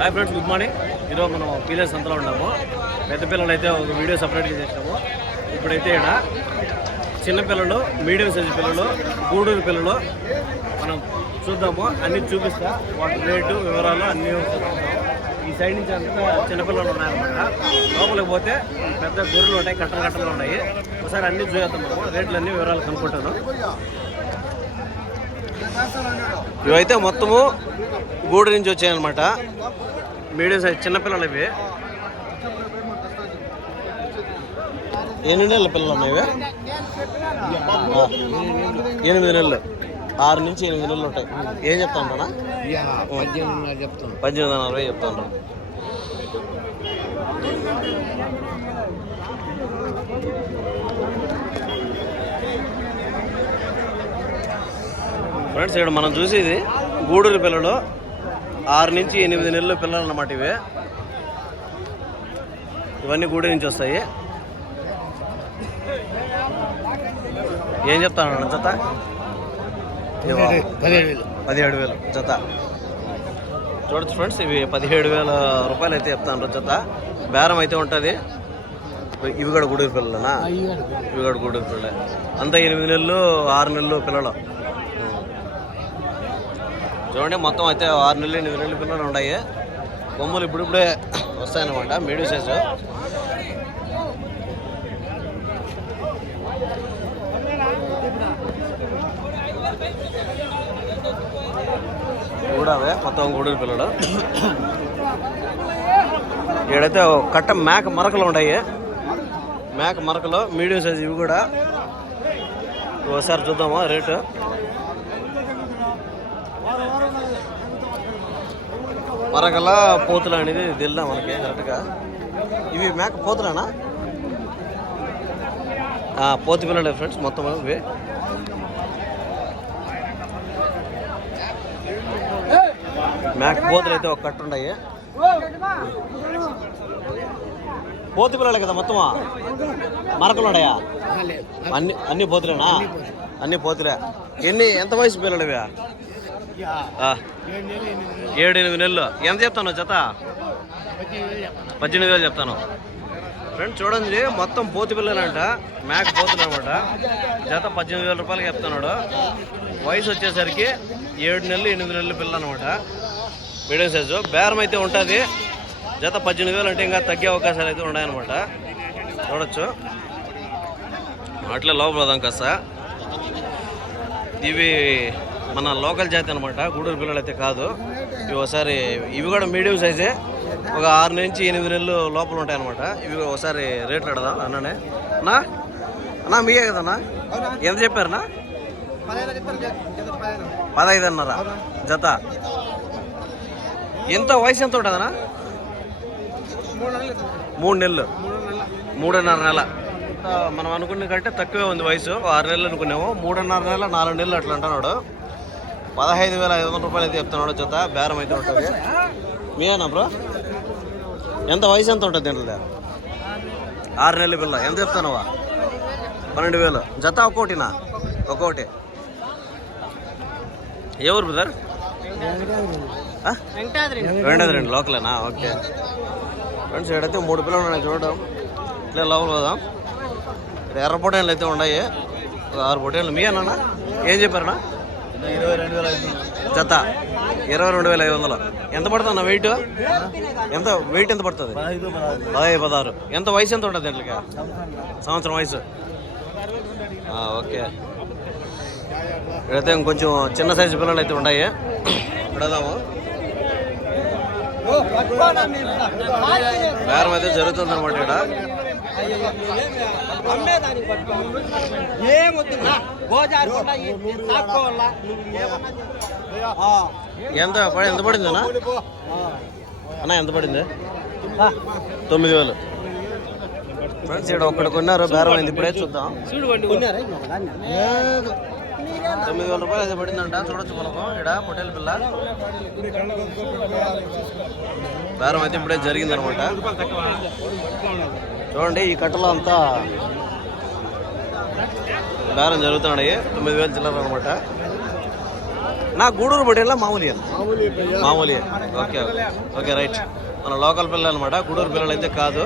Hi friends good morning. ఈరోజు మనం peeler సంతలో ఉన్నాము. పెద్ద పిల్లలు అయితే ఒక వీడియో సపరేట్గా చేసినాము. ఇప్పుడైతే ఇక్కడ చిన్న పిల్లలు మీడియం సైజు పిల్లలు గూడూరు పిల్లలు మనం చూద్దాము. అన్ని చూపిస్తా. వాటి రేటు వివరాలు అన్నీ ఈ సైడ్ నుంచి అంతా చిన్నపిల్లలు ఉన్నాయన్నమాట లోపలికి పోతే పెద్ద గొర్రెలు ఉంటాయి కట్టలు కట్టలు ఉన్నాయి. ఒకసారి అన్ని చూద్దాం రేట్లు అన్ని వివరాలు కనుక్కుంటాను. ఇవైతే మొత్తము గూడు నుంచి వచ్చాయన్నమాట. మీడియం సైజ్ చిన్నపిల్లలు ఇవి. ఎన్ని నెలల పిల్లలు ఉన్నాయి ఇవి? ఎనిమిది నెలలు. ఆరు నుంచి ఎనిమిది నెలలు ఉంటాయి. ఏం చెప్తాను పద్దెనిమిదిన్నర చెప్తాను. పద్దెనిమిది వందల అరవై చెప్తాను. ఫ్రెండ్స్ ఇక్కడ మనం చూసేది గూడూరు పిల్లలు. ఆరు నుంచి ఎనిమిది నెలల పిల్లలు అన్నమాట ఇవి. ఇవన్నీ గూడూరు నుంచి వస్తాయి. ఏం చెప్తాను అన్న జత? పదిహేడు వేలు జత. చూడచ్చు ఫ్రెండ్స్ ఇవి పదిహేడు వేల రూపాయలు అయితే చెప్తాను జత. బేరం అయితే ఉంటుంది. ఇవి కూడా గూడూరు పిల్లలనా? ఇవి కూడా గూడూరు పిల్లలే. అంతా ఎనిమిది నెలలు ఆరు నెలలు పిల్లలు. చూడండి మొత్తం అయితే ఆరు నెలలు ఎనిమిది నెలలు పిల్లలు ఉన్నాయి. బొమ్మలు ఇప్పుడిప్పుడే వస్తాయన్నమాట మీడియం సైజు కూడావే మొత్తం గూడూరు పిల్లలు. ఏడైతే కట్ట మేక మరకలు ఉన్నాయి. మేక మరకలు మీడియం సైజు ఇవి కూడా. ఒకసారి చూద్దామా రేటు? మరకల పోతులు అనేది తెలియదా మనకి కరెక్ట్గా ఇవి మేక పోతులేనా? ఆ, పోతు పిల్లలే ఫ్రెండ్స్ మొత్తం ఇవి. మేక పోతులు అయితే ఒక కట్ట ఉన్నాయి. పోతు పిల్లలే కదా మొత్తమా? మరకలు ఉన్నాయా? అన్ని అన్ని పోతులేనా? అన్ని పోతులే. ఎన్ని ఎంత వయసు పిల్లలు ఇవి? ఏడు ఎనిమిది నెలలు. ఎంత చెప్తాను జత? పద్దెనిమిది వేలు చెప్తాను. ఫ్రెండ్ చూడండి మొత్తం పోతు పిల్లలంట. మేక పోతులు అనమాట. జత పద్దెనిమిది వేల రూపాయలకి చెప్తున్నాడు. వయసు వచ్చేసరికి ఏడు నెలలు ఎనిమిది నెలలు పిల్లలు అనమాట. Medium size. బేరం అయితే ఉంటుంది. జత పద్దెనిమిది వేలు అంటే ఇంకా తగ్గే అవకాశాలు అయితే ఉన్నాయన్నమాట. చూడొచ్చు. అట్లే లోపల కాస్త ఇవి మన లోకల్ జాతి అనమాట గూడూరు పిల్లలు అయితే కాదు. ఇవి ఒకసారి ఇవి కూడా మీడియం సైజే. ఒక ఆరు నుంచి ఎనిమిది నెలలు లోపల ఉంటాయి అనమాట ఇవి ఒకసారి రేట్లు అడదాం అన్ననే. అన్నా? అన్నా మీయే కదన్నా ఎంత చెప్పారన్నా? పదహైదు అన్నారా? జత. ఎంత వయసు ఎంత ఉంటుందన్నా? మూడు నెలలు. మూడున్నర నెల. మనం అనుకున్న కంటే తక్కువే ఉంది వయసు. ఆరు నెలలు అనుకున్నాము. మూడున్నర నెల నాలుగు నెలలు అట్లా అంటున్నాడు. పదహైదు వేల ఐదు వందల రూపాయలు అయితే చెప్తున్నాడు జత. బేరం అయితే ఉంటుంది. మీనా బ్రో? ఎంత వయసు ఎంత ఉంటుంది దీంట్లో? ఆరు నెలల పిల్ల. ఎంత చెప్తానవా పన్నెండు వేలు. జత ఒక్కోటినా? ఒక్కోటి. ఏ ఊరు బ్రదర్? రెండోది రెండు లోకలేనా? ఓకే. ఫ్రెండ్స్ ఇక్కడైతే మూడు పిల్లలు ఉన్నాయి చూడడం. ఇట్లా లోపల పోదాం. ఇక్కడ ఎర్ర పొటేన్లు అయితే ఉన్నాయి. ఒక ఆరు పొటేన్లు. మీ అన్న? ఏం చెప్పారన్నా? జత ఇరవై రెండు వేల ఐదు వందలు. ఎంత పడుతుంది వెయిట్ ఎంత? వెయిట్ ఎంత పడుతుంది? పదహైదు పదహారు. ఎంత వయసు ఎంత ఉంటుంది దీంట్లోకి? సంవత్సరం వయసు. ఓకే. ఇక్కడైతే ఇంకొంచెం చిన్న సైజు పిల్లలు అయితే ఉన్నాయి. ఇక్కడదాము బేరం అయితే జరుగుతుంది అనమాట ఇక్కడ. ఎంత ఎంత పడింది అన్న అన్న ఎంత పడింది? తొమ్మిది వేలు. ఫ్రెండ్స్ ఇక్కడ ఒక్కడ కొన్నారు బేరం అయింది. ఇప్పుడే చూద్దాం. తొమ్మిది వేల రూపాయలు అయితే పడిందంట. చూడొచ్చు మనకు ఇక్కడ పొటేల్ పిల్ల. బేరం అయితే ఇప్పుడే జరిగిందనమాట. చూడండి ఈ కట్టలో అంతా బేరం జరుగుతున్నాయి. తొమ్మిది వేలు చిల్లర అనమాట. నా గూడూరు పొట్టేలా మామూలు మామూలు ఓకే ఓకే రైట్. మన లోకల్ పిల్లలు అనమాట. గూడూరు పిల్లలు అయితే కాదు.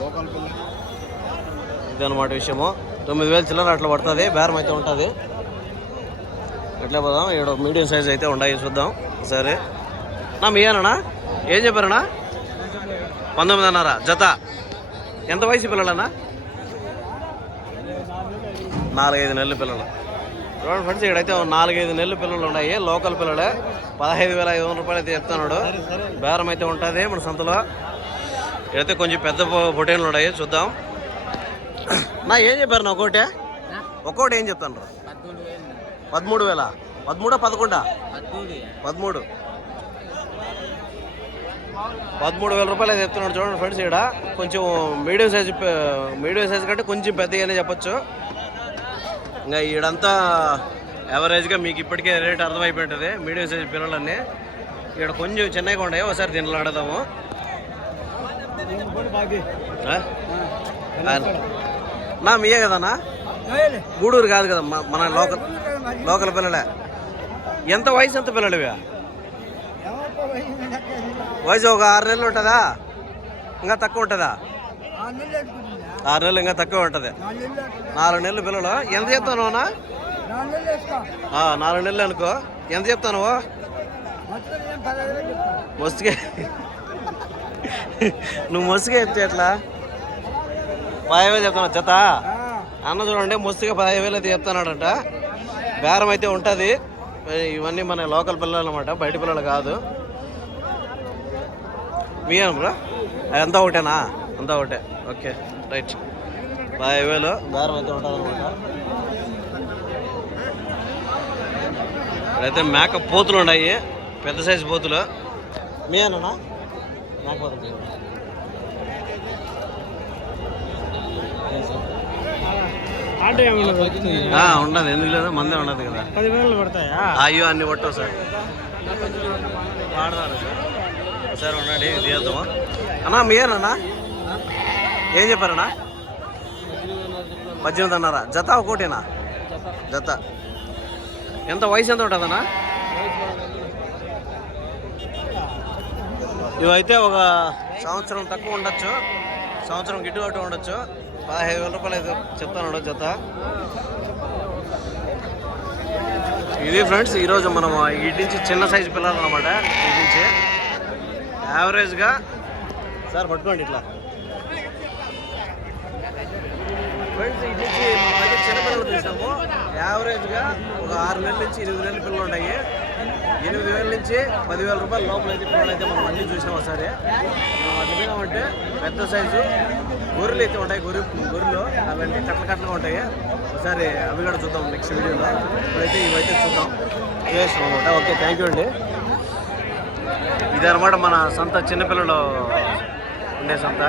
లోకల్ విషయము. తొమ్మిది వేలు చిల్లర అట్లా పడుతుంది. బేరం అయితే ఉంటుంది. ఎట్లా పోదాం? ఇక్కడ మీడియం సైజ్ అయితే ఉన్నాయి. చూద్దాం. సరే. నా మీయేనా ఏం చెప్పారన్నా? పంతొమ్మిదిన్నర జత. ఎంత వయసు పిల్లలన్నా? నాలుగైదు నెలల పిల్లలు. చూడండి ఫ్రెండ్స్ ఇక్కడైతే ఓ నాలుగైదు నెలల పిల్లలు ఉన్నాయి. లోకల్ పిల్లలే. పదహైదు వేల ఐదు వందల రూపాయలు అయితే చెప్తున్నాడు. బేరం అయితే ఉంటుంది మన సంతలో. ఇక్కడైతే కొంచెం పెద్ద పొటేన్లు ఉన్నాయి. చూద్దాం. నా ఏం చెప్పారు నా ఒకటే ఒక్కోటి ఏం చెప్తాను పదమూడు వేల. పదమూడా పదకొండా? పదమూడు. పదమూడు వేల రూపాయలు చెప్తున్నాడు చూడండి ఫ్రెండ్స్ ఇక్కడ కొంచెం మీడియం సైజ్ మీడియం సైజ్ కంటే కొంచెం పెద్దగానే చెప్పొచ్చు. ఇంకా ఈడంతా యావరేజ్గా మీకు ఇప్పటికే రేట్ అర్థమైపోయింటుంది మీడియం సైజ్ పిల్లలన్నీ. ఇక్కడ కొంచెం చిన్నగా ఉన్నాయి ఒకసారి దీనిలో ఆడదాము. నా మీయే కదన్నా? గూడూరు కాదు కదా మన లోకల్ లోకల్ పిల్లలే. ఎంత వయసు ఎంత పిల్లలు ఇవి? వయసు ఒక ఆరు నెలలు ఉంటుందా? ఇంకా తక్కువ ఉంటుందా? ఆరు నెలలు ఇంకా తక్కువ ఉంటుంది. నాలుగు నెలలు పిల్లలు. ఎంత చెప్తాను నాలుగు నెలలు అనుకో. ఎంత చెప్తాను మస్తుగా నువ్వు మస్తుగా చెప్తే ఎట్లా? పదహైదు వేలు చెప్తాను జత అన్న చూడండి మస్తుగా పదహైదు వేలు అయితే చెప్తున్నాడంట బేరం అయితే ఉంటుంది. ఇవన్నీ మన లోకల్ పిల్లలు అనమాట బయట పిల్లలు కాదు. మీ బ్రో అంతా ఒకటేనా? అంతా ఒకటే. Okay right. పదహైదు వేలు బేరం అయితే ఉంటుంది అనమాట ఇక్కడైతే మేక పోతులు ఉన్నాయి. పెద్ద సైజు పోతులు. మీ అన్నా మేక పోతులు. ఉండదు ఎందుకు లేదు? మందే ఉండదు కదా. పదివేలు పడతాయా? అయ్యో అన్ని కొట్టవు సార్. వాడదాను సార్? ఒకసారి ఉండండి తీద్దాము అన్నా మీరేనా ఏం చెప్పారన్నా? పద్దెనిమిది అన్నారా? జత ఒకటేనా జత. ఎంత వయసు ఎంత ఉంటుందన్నా? ఇవైతే ఒక సంవత్సరం తక్కువ ఉండొచ్చు. సంవత్సరం గిట్టుబాటు ఉండొచ్చు. పదహైదు వేల రూపాయలు అయితే చెప్తాను జత. ఇది ఫ్రెండ్స్ ఈరోజు మనం ఇటు నుంచి చిన్న సైజు పిల్లలు అనమాట ఇటు నుంచి యావరేజ్గా సార్ పట్టుకోండి ఇట్లా. ఫ్రెండ్స్ ఇటు నుంచి మనం అయితే చిన్న పిల్లలు తీసాము యావరేజ్గా ఒక ఆరు నెలల నుంచి ఎనిమిది నెలల పిల్లలు ఉన్నాయి. ఎనిమిది వేల నుంచి పదివేల రూపాయల లోపల అయితే పిల్లలు అయితే మనం అన్ని చూసాం ఒకసారి. మనం పెద్ద సైజు గొర్రెలు అయితే ఉంటాయి. గొర్రె గొర్రెలు అవన్నీ కట్ల కట్టలుగా ఉంటాయి. ఒకసారి అవి కూడా చూద్దాం నెక్స్ట్ వీడియోలో ఇప్పుడైతే ఇవైతే చూద్దాం. చేస్తాం అనమాట ఓకే థ్యాంక్ యూ అండి. ఇది అనమాట మన సొంత చిన్నపిల్లలు ఉండే సొంత.